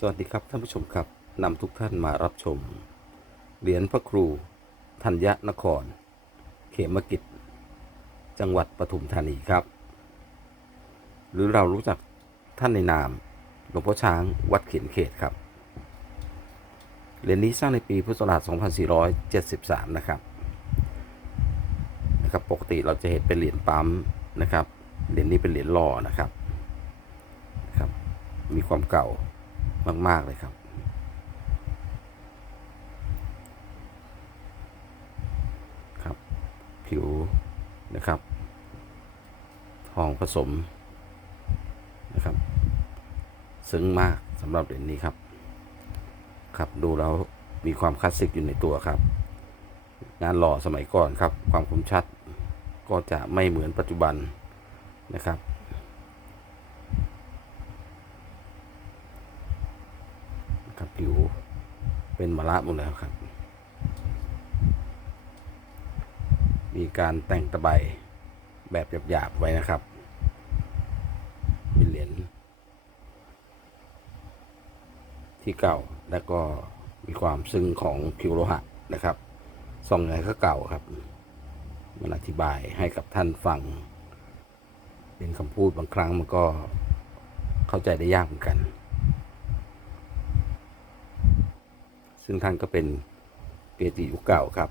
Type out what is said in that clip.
สวัสดีครับท่านผู้ชมครับนำทุกท่านมารับชม เหรียญพระครู ธัญญนคร เขมกิจ จังหวัดปทุมธานีครับ หรือเรารู้จักท่านในนามหลวงพ่อช้างวัดเขียนเขตครับ เหรียญนี้สร้างในปีพุทธศักราช 2473 นะครับนะครับ ปกติเราจะเห็นเป็นเหรียญปั๊มนะครับ เหรียญนี้เป็นเหรียญล่อนะครับนะครับ มีความเก่า มาก ๆ เลยครับ ครับ ผิวนะครับ ทองผสมนะครับ ซึ้งมากสำหรับเหรียญนี้ครับ ครับดูแล้วมีความคลาสสิกอยู่ในตัวครับ งานหล่อสมัยก่อนครับ ความคมชัดก็จะไม่เหมือนปัจจุบันนะครับ ครับ ผิวเป็นมะระหมดแล้วครับ มีการแต่งตะไบแบบหยาบๆไว้นะครับ เป็นเหรียญที่เก่าแล้วก็มีความซึ้งของผิวโลหะนะครับซองไงก็เก่าครับ มันอธิบายให้กับท่านฟัง เป็นคำพูดบางครั้งมันก็เข้าใจได้ยากเหมือนกัน ซึ่งท่านก็เป็นเกจิยุคเก่าครับ